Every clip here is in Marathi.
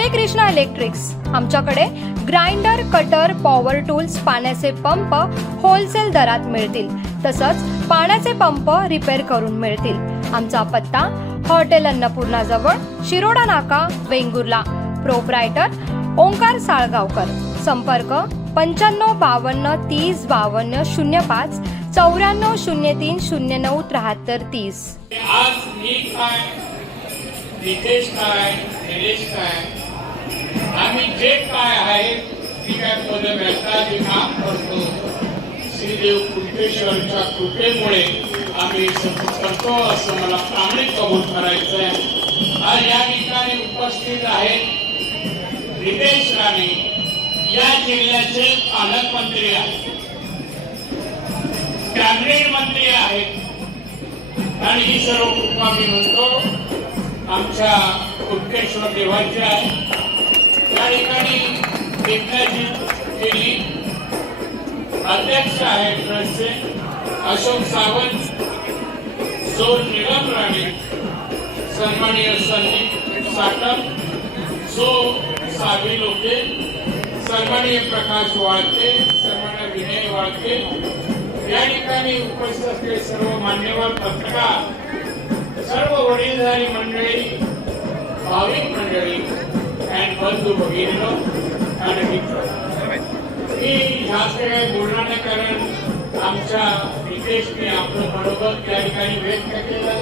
हरे कृष्णा इलेक्ट्रिक्स आमच्याकडे ग्राइंडर कटर पॉवर टूल्स पाण्याचे पंप होलसेल दरात मिळतील. तसंच पाण्याचे पंप रिपेअर करून मिळतील. आमचा पत्ता हॉटेल अन्नपूर्णा जवळ शिरोडा नाका वेंगुर्ला. प्रोपरायटर ओंकार साळगावकर. संपर्क पंच्याण्णव बावन्न तीस बावन्न शून्य पाच चौऱ्याण्णव शून्य तीन शून्य नऊ त्र्याहत्तर तीस. आज मी काय नितेश काय निलेश काय जे काय आहे ती काय पदं व्यक्ताचे काम करतो श्रीदेव कुलकेश्वरच्या कृपेमुळे आम्ही करतो असं मला प्रामाणिक कबूल करायचं आहे आज या ठिकाणी उपस्थित आहेत रितेश राणे. या जिल्ह्याचे पालकमंत्री आहेत. कॅबिनेट मंत्री आहेत. आणि ही सर्व कृपा मी म्हणतो आमच्या कुटकेश्वर देवाची आहे या ठिकाणी केली अध्यक्ष आहेत ट्रस्टचे अशोक सावंत सौ निलम राणे सन्माननीय संदीप साटम सो सावी लोके सन्माननीय प्रकाश वाळके सन्मान्य विनय वाळके. या ठिकाणी उपस्थित असलेले सर्व मान्यवर पत्रकार सर्व वडीलधारी मंडळी भाविक मंडळी आणि बंधू भगिनी आणि मित्र मी जास्त काही कारण आमच्या नितेशने आपलं बरोबर त्या ठिकाणी व्यक्त केलं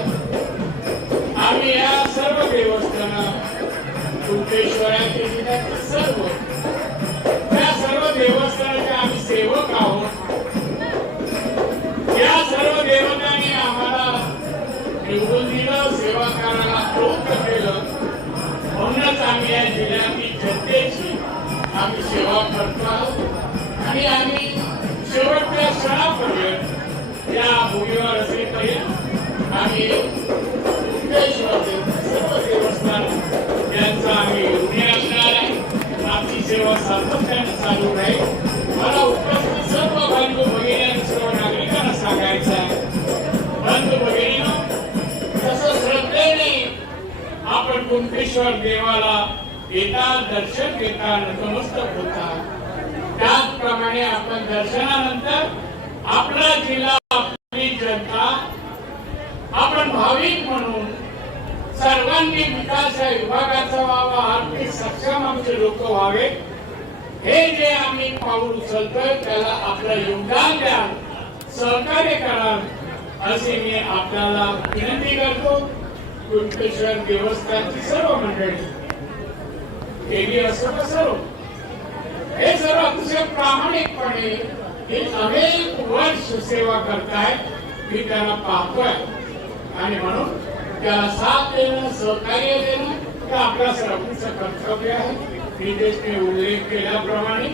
आम्ही या सर्व देवस्थानं कुंकेश्वराचे जिल्ह्यातील सर्व त्या सर्व देवस्थानाचे आम्ही सेवक आहोत. या सर्व देवतांनी आम्हाला निवडून दिलं सेवा करायला प्रवृत्त आम्ही या जिल्ह्यातील जनतेची आम्ही सेवा करतो आहोत. आणि आम्ही शेवटच्या क्षणापर्यंत या भूमीवर असेपर्यंत आम्ही सर्व देवस्थान यांचा आम्ही ऋणी असणार आहे आमची सेवा सातत्याने चालू राहील. कुंकेश्वर देवाला येता दर्शन घेता नतमस्तक होता त्याचप्रमाणे आपण दर्शनानंतर आपला जिल्हा आपली जनता आपण भाविक म्हणून सर्वांनी विकास या विभागाचा व्हावा आर्थिक सक्षम आमचे लोक व्हावे. हे जे आम्ही पाऊल उचलतोय त्याला आपलं योगदान द्या. सहकार्य करा. असे मी आपल्याला विनंती करतो. कुंकेश्वर देवस्थानची सर्व मंडळी. केली असं सर्व? हे सर्व अतिशय प्रामाणिकपणे हे अनेक वर्ष सेवा करताय मी त्याला पाहतोय. आणि म्हणून त्याला साथ देणं सहकार्य देणं हे आपल्या सर्वांचं कर्तव्य आहे. नितेशने उल्लेख केल्याप्रमाणे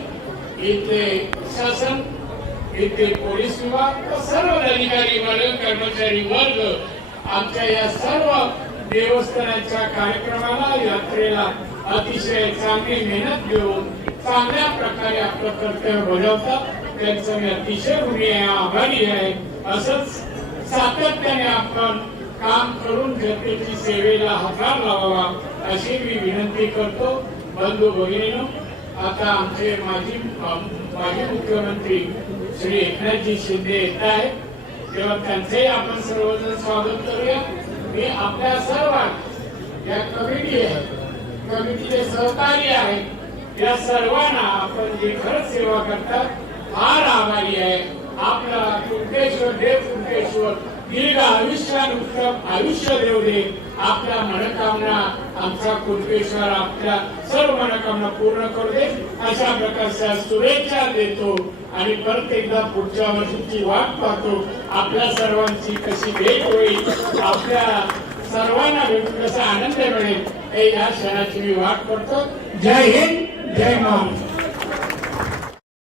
इथले शासन इथे पोलीस विभाग सर्व अधिकारी वर्ग कर्मचारी वर्ग आमच्या या सर्व देवस्थानाच्या कार्यक्रमाला यात्रेला अतिशय चांगली मेहनत घेऊन चांगल्या प्रकारे आपलं कर्तव्य बजावतात त्यांचं मी अतिशय ऋणी आहे आभारी आहे. असंच सातत्याने आपण काम करून जनतेची सेवेला हातभार लावावा अशी मी विनंती करतो. बंधू भगिनीनं आता आमचे माजी माजी मुख्यमंत्री श्री एकनाथजी शिंदे येत आहेत. तेव्हा त्यांचे आपण सर्वजण स्वागत करूया. मी आपल्या सर्व या कमिटी आहे कमिटीचे सहकारी आहेत या सर्वांना आपण जे खरंच सेवा करतात फार आभारी आहे. आपला कुंकेश्वर देव कुंकेश्वर दीर्घ आयुष्यात आयुष्य देऊ दे आपल्या मनकामना आमचा कुटकेश्वर आपल्या सर्व मनोकामना पूर्ण करू दे. अशा प्रकारच्या शुभेच्छा देतो आणि परत एकदा पुढच्या वर्षीची वाट पाहतो. आपल्या सर्वांची कशी भेट होईल आपल्या सर्वांना भेटून कसा आनंद मिळेल हे या क्षणाची मी वाट करतो जय हिंद जय महाराष्ट्र.